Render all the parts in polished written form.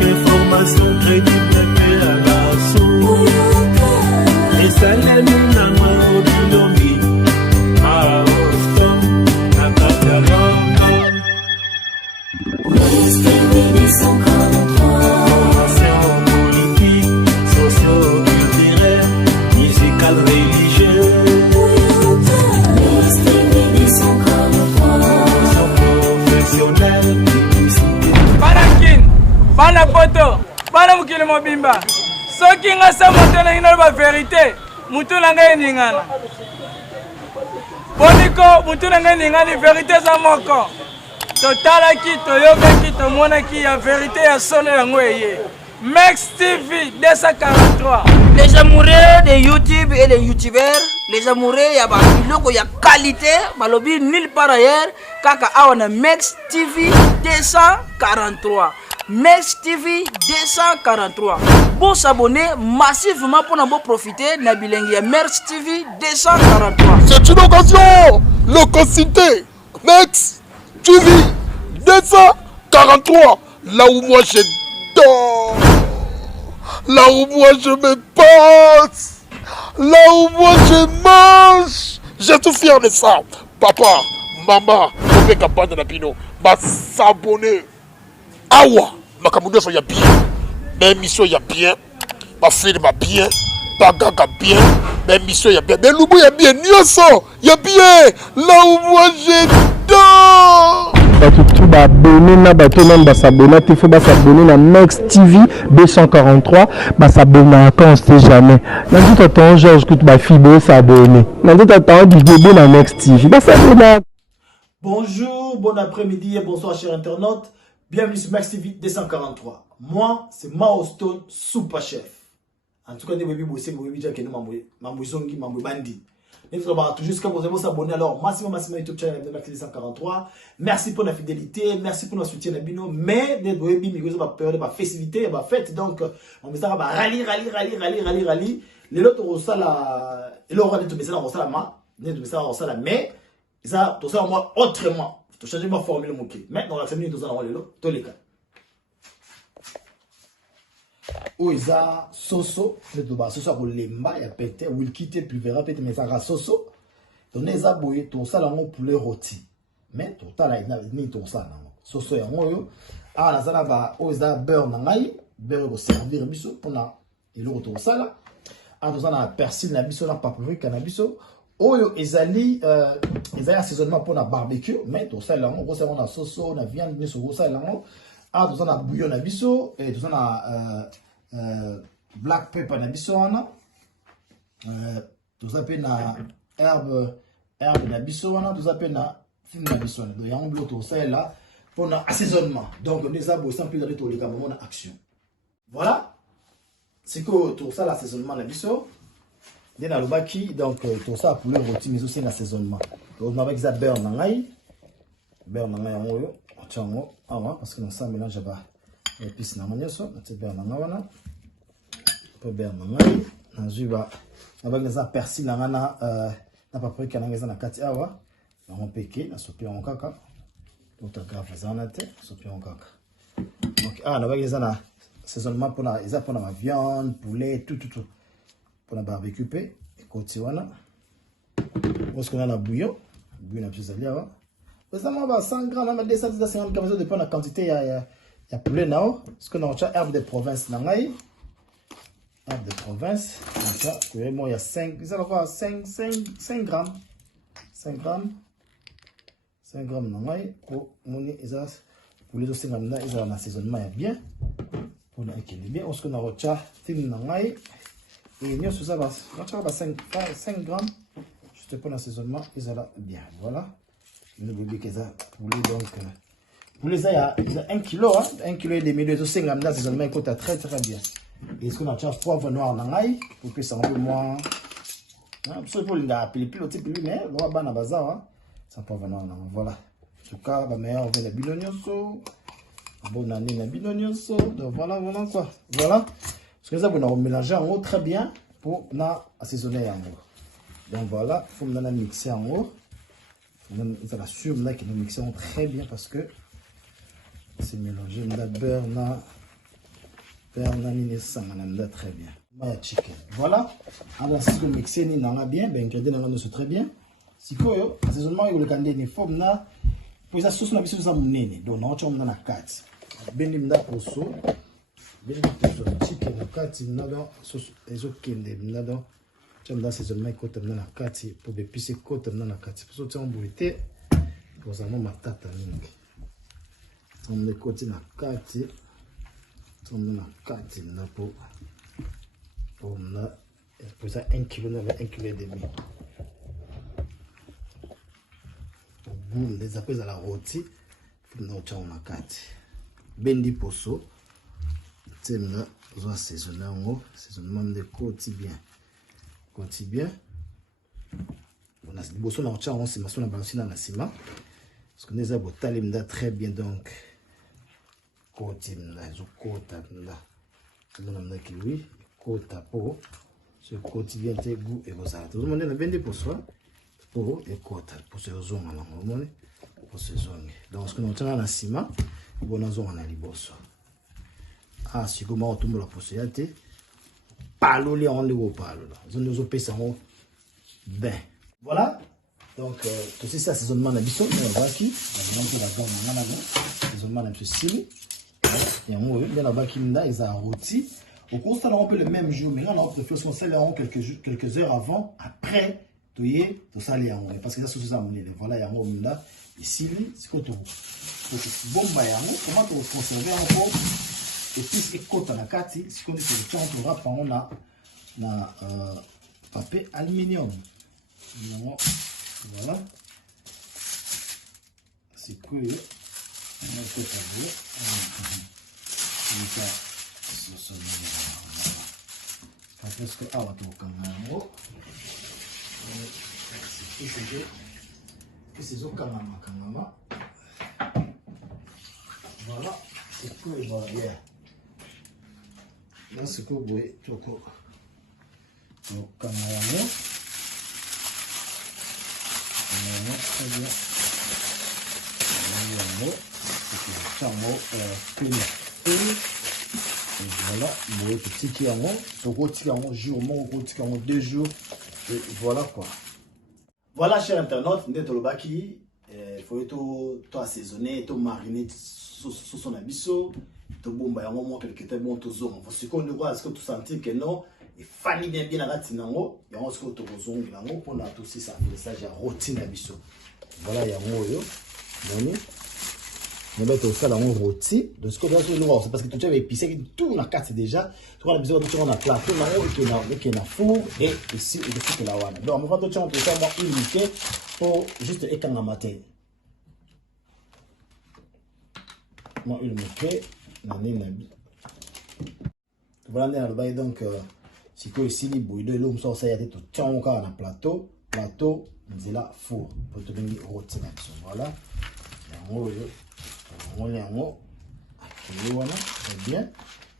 Information crédible à la source. Et ça l'est nous n'a pas au bilomi. À Austin, à Catalogne. Formation politique, socio-culturelle, musicale, religieuse. Formation professionnelle. Bana poto, bana mukile mobimba. Soki nga sa moto na ino ba vérité, mutu na ngai ningana. Boniko mutu na ngai ningana vérité za moko. Totala ki toyoka ki tomona ki ya vérité ya solo yango eye. Max TV 243. Les amoureux de YouTube et les youtubeurs, les amoureux ya ba biloko ya qualité, balobi nulle part ailleurs, kaka awana Max TV 243. Max TV 243. Bon s'abonner massivement pour nous profiter na bilingue ya Max TV 243. C'est une occasion, l'occasion. Max TV 243. Là où moi je dors, là où moi je me passe, là où moi je mange. J'ai tout fier de ça. Papa, maman, on fait campagne de la Pino. Va s'abonner. Awa, ma camouflage il y a bien, mes missions il y a bien, ma fille va bien, ma gaga bien, mes missions il y a bien, mes loups il y a bien, Nyoso il y a bien, là où moi j'adore. Tout abonné na bato même s'abonner, il faut s'abonner na Max TV 243, s'abonner quand on sait jamais. Dans tout temps Georges écoute ma fibre s'abonner. Dans tout temps du bébé na Max TV, s'abonner. Bonjour, bon après-midi et bonsoir chers internautes. Bienvenue sur Max TV 243. Moi, c'est Mao Stone, super chef. En tout cas, des bébés bossés, des bébés déjà qui nous m'embouissongi, m'embouibandi. Toujours jusqu'à vous avez s'abonner alors maximum YouTube channel de Max TV 243. Merci pour la fidélité, merci pour le soutien de Bino. Mais des bébés, mais vous avez peur de ma festivité, ma fête. Donc, on me dit rallye. Les autres ont ça là, et aura des messages en ça là, des messages en ça là, mais ça, tout ça moi autrement. Tu changes ma formule mon qui. Maintenant on va examiner tout ça dans tous les cas. Oh isa soso, le doba soso ko lemba ya pété, will quitter plus verra pété mais ça soso. Donner ça boye tout ça là mon poulet rôti. Mais tout ça là ni tout ça là. Soso ya ngoyo. Ah la ça va oh isa beurre na ngai, beurre ko servir biso pour na iloko tout ça là. Ah tout ça na persil na biso na paprika na biso. Oyo ezali assaisonnement pour la barbecue, mais tout ça là on a la sauce, on a viande, ni sur ça là ah tout ça na bouillon na biso et tout ça na black pepper na biso wana tout ça pe na herbe na biso wana tout ça pe na film na biso wana donc yango bilo tout ça là pour la assaisonnement donc on les a beau sans plus d'aller tout les cas on a action voilà c'est que tout ça l'assaisonnement na biso. Dès la lobaki, donc tout ça pour le rôti, mais aussi l'assaisonnement. Donc on a avec ça beurre nangai en haut, on tient en haut, parce que dans ça mélange à épices nangai so, on beurre nangai wana, peu beurre nangai, ensuite avec ça persil nangai na paprika nangai na kati awa, on peke na sopi en kaka, tout à grave ça na te, sopi en kaka. Donc on avec ça na assaisonnement pour la viande, poulet, tout. Pour la barbecue et côté wana parce qu'on a la bouillon na pisali awa ça va 100 grammes même 250 grammes dépend de la quantité ya poulet nao parce qu'on a herbe de province nangai herbe de province ça vraiment il y a 5 ça va 5 grammes 5 grammes nangai pour moni ça pour les 5 grammes là ils ont un assaisonnement bien pour équilibrer on se qu'on a film nangai. Et nous ça va 5 grammes juste pour l'assaisonnement et ça va bien voilà le bébé que ça poulet donc pour les il y a 1 kilo hein 1 kilo et demi de 5 grammes d'assaisonnement il coûte très bien et ce qu'on a poivre noir nangai pour que ça un peu moins c'est pour les appeler mais on va bana bazar ça poivre noir voilà en tout cas ba meilleur on veut la bilognoso bonne année la bilognoso donc voilà quoi voilà. Parce que ça, on a mélangé en haut très bien pour assaisonner en haut. Donc voilà, il faut maintenant mixer en haut. On a la sûre qui nous mixons très bien parce que c'est mélangé na beurre na nini sangana très bien. Maya chicken. Voilà. Alors si vous mixez ni nanga bien, ben ingrédients nanga c'est très bien. Sikoyo, assaisonnement yo le kande ni forme na pour ça sauce na biso za munene. Donc na choma na kati. Bendi mda poso. Bendi poso chicken na kati na do sauce ezo kende na do. Choma assaisonnement ko na kati pour épicer ko na kati. Pour ça on boité. Pour ça ma matata mingi. On met côté na kati. On met na kati na pour ça 1 kg na 1 kg et demi. Les appels à la rôti, on a kati. Bendi poso, on a assaisonnement de quotidien. Quotidien. On a des boissons dans on s'est massé dans la ciment. Parce que nous avons très bien donc. Quotidien, quotidien, quota pour ce quotidien te goût et vos arts. Tout le monde a bendi poso. Pour et quota pour ce zone à la pour ce zone. Donc ce que nous tenons dans la ciment, bon zone à liboso. Ah si comment on tombe la possibilité, palo les on les voit palo. Zone nous opère ben. Voilà. Donc tout ça assaisonnement na biso, on va qui, on va la gomme na assaisonnement na ceci. Et on va la baki nda ils a rôti. Au constat on peut le même jour, mais là on préfère qu'on sale quelques heures avant, après. Tout ça les yango parce que ça c'est ça mon voilà yango munda ici c'est quoi tout bon ba yango comment tu conserver encore et puis c'est côté na kati c'est qu'on dit que on rap on a na papier aluminium non voilà c'est que on a côté ça c'est parce que ah tu quand que c'est au Kangama. Voilà, c'est que voilà. Là, c'est que vous voyez, tout au Kangama. Très bien. Voilà, vous voyez, petit qui en haut, ce gros petit en haut, jour, mon gros petit en haut, 2 jours. Et voilà quoi. Voilà, chers internautes, il faut tout assaisonner, tout mariner sur son abisso, tout bon, il y a un moment que tu bon, tout zone. Parce que nous voit, est-ce que tu sentis que non, il fallait bien la tinango, il y a un ce que tu zone, pour a tout ça, ça, j'ai routine abisso. Voilà, il y a un mot, on va mettre ça dans mon rôti. De ce que nous c'est parce que tu as épicé tout la carte déjà. Tu as besoin de faire un plat, tout qui est dans four et ici il faut que la wana. Donc on va tout faire moi unité pour juste écangrer matin. Moi unité nani nabi. Voilà on a donc si que ici les bouilles de l'homme ça y a tout tient encore dans plateau, on là four pour te donner rôti là. Voilà. On est en haut, voilà, très bien.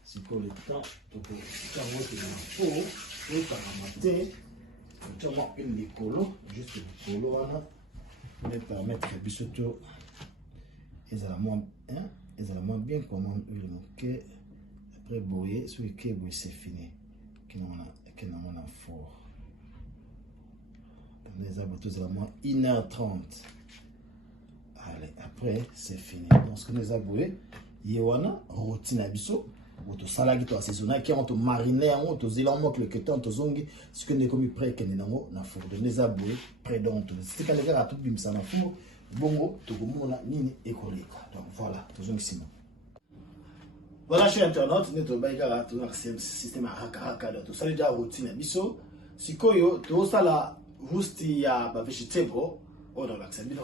C'est pour le temps, pour que le four, et par matin, tu as une licolo, juste le colo, voilà, pour permettre de surtout, ils ont moins bien comment huile moquée, après bouillir, sur le quai bouillir c'est fini, qui n'en a four. Les abattus, ils ont moins 1h30. Allez, après, c'est fini. Donc, ce que nous avons vu, il y a une routine à biso. Ou tout salade, tout assaisonné, qui ont tout mariné, tout zélan, que le keton, tout zongi, ce que nous avons prêt, que nous avons four. Donc, nous avons vu, près d'on tout. C'est quand les gars, tout bim, ça n'a four. Bongo, tout le monde a nini écolé. Donc, voilà, tout zongi sinon. Voilà, chers internautes, nous avons tout un système à haka, tout ça, déjà routine à biso. Si koyo, tout ça là, rusti ya vegetable, on a l'accès bien,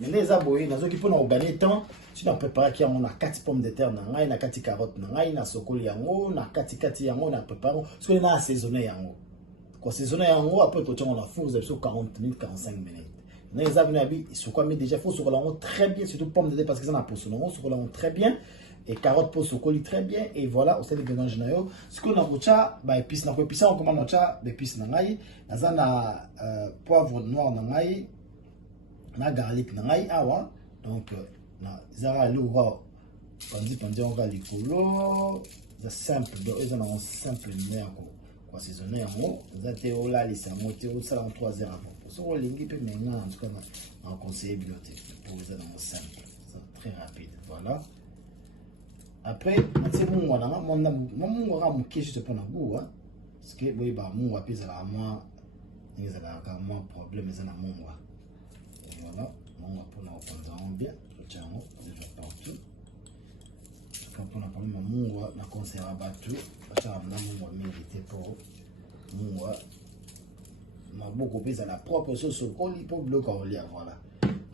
mais les aboyés, dans qui pour gagner temps, si on prépare qui on a 4 pommes de terre, on a 4 carottes, on a socoli yango, on a 4 yango, on a préparé, ce qu'on a assaisonné yango. Quand assaisonné yango, après tout on a four, vous avez 40 minutes, 45 minutes. Les abonnés, ils sont quoi mis déjà four sur l'ango très bien, surtout pommes de terre parce qu'ils en a pour sur l'ango très bien. Et carottes pour socoli très bien. Et voilà, au sein des mélanges nayo. Ce qu'on a mocha, bah épices, on épices, on commande mocha, épices nangai, nazana poivre noir nangai. Na garlic na ngai awa donc na zara luwa pandi on va likolo za simple donc ils ont un simple numéro quoi saisonner en za te ola li sa moté au salon 3 heures avant so lingi pe maintenant en tout cas en conseiller bibliothèque pour les dans simple c'est très rapide voilà après c'est bon on a mon ra mo juste pour na goût hein parce que oui ba mon wa pesa la moi ils ont quand même problème ils ont mon wa voilà mon wa pour na prendre bien je tiens déjà partout quand on a parlé de mon wa na conseiller battu ça na mon wa mérité pour mon wa na beaucoup plus à la propre sauce au lit pour bloquer au lit voilà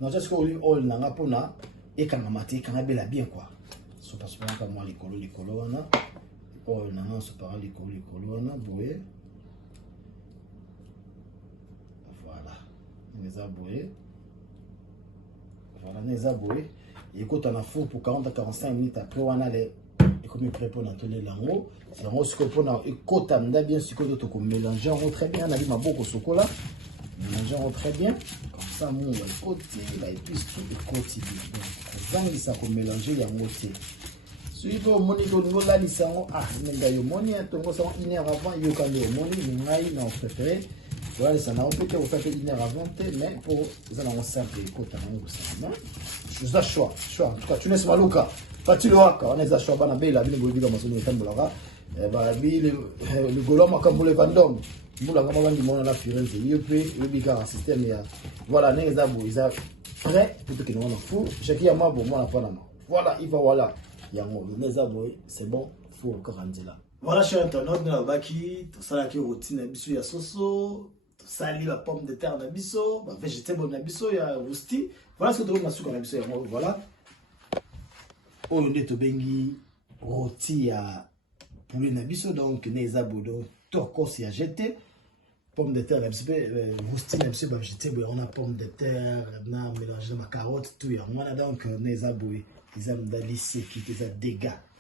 non c'est ce qu'on lit all na pona et quand maté quand bela bien quoi so parce que quand moi les colo na all na se parle les colo na boye voilà les aboués voilà les aboués et quand on a fou pour 40 à 45 minutes après on a les et comme il prépare dans tenir l'ango c'est un ce que pour na et quand on a bien ce que d'autres comme mélanger très bien on a dit ma beaucoup chocolat mélanger très bien comme ça mon côté la épice tout le côté donc ça comme mélanger la moitié suivant mon niveau là les sango ah mais yo moni to ça une heure avant yo quand le moni ngai na préféré voilà ça n'a pas été au fait une heure avant mais pour ça on simple côté on ça je ça choix en tout cas tu laisses maluka Pati loaka on est à choix bana bela bino bobi dans masomo etambolaka ba bi le goloma kambole vandom mbula kama bandi mona la Firenze yope yobika système ya voilà neza bo isa prêt pour que nous on fou chaki ya mabo mona pana voilà il va voilà yango neza bo c'est bon faut encore là voilà chez internaute na baki to sala ki routine biso ya soso to sali la pomme de terre na biso ba vegetable na biso ya rusti voilà ce que tu na suka na biso ya voilà on est to bengi rôti ya poulet na biso donc neza bodo torkos ya jeté pomme de terre rosti na biso ba jeté on a pomme de terre na mélanger ma carotte tout ya on a donc neza boy ils ont dalisé qui des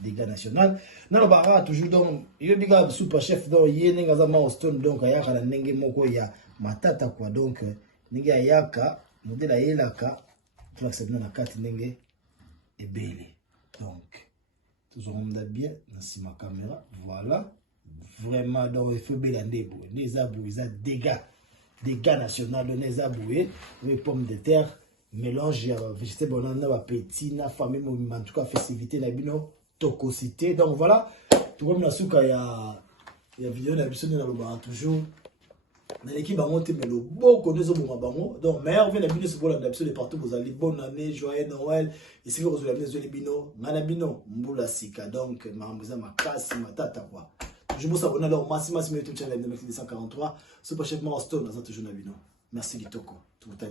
dégâts national na ba toujours donc yo biga super chef donc yene ngazama Austin donc ayaka na ndenge moko ya matata quoi donc ndenge ayaka modèle ayelaka tu accepter na carte ndenge ebele. Donc, toujours on a bien dans ma caméra. Voilà. Vraiment, dans le feu bélandé, les abous, ils ont dégâts nationaux, les abous, les pommes de terre, mélange, végétable, on a appétit, na famille, en tout cas, festivité, la bino, tocosité. Donc voilà, tout comme la souka, il y a vidéo, toujours. Dans l'équipe, on mais le beau connaît ce moment. Donc, meilleur vient la bino, c'est pour la de partout. Vous allez bonne année, joyeux Noël. Et si vous avez les bino, manabino, mboula sika. Donc, ma casse, ma tata quoi. Je vous abonne alors, massimo YouTube channel de Mec 243. Ce prochainement en stone, dans un toujours nabino. Merci Litoko. Tout le temps,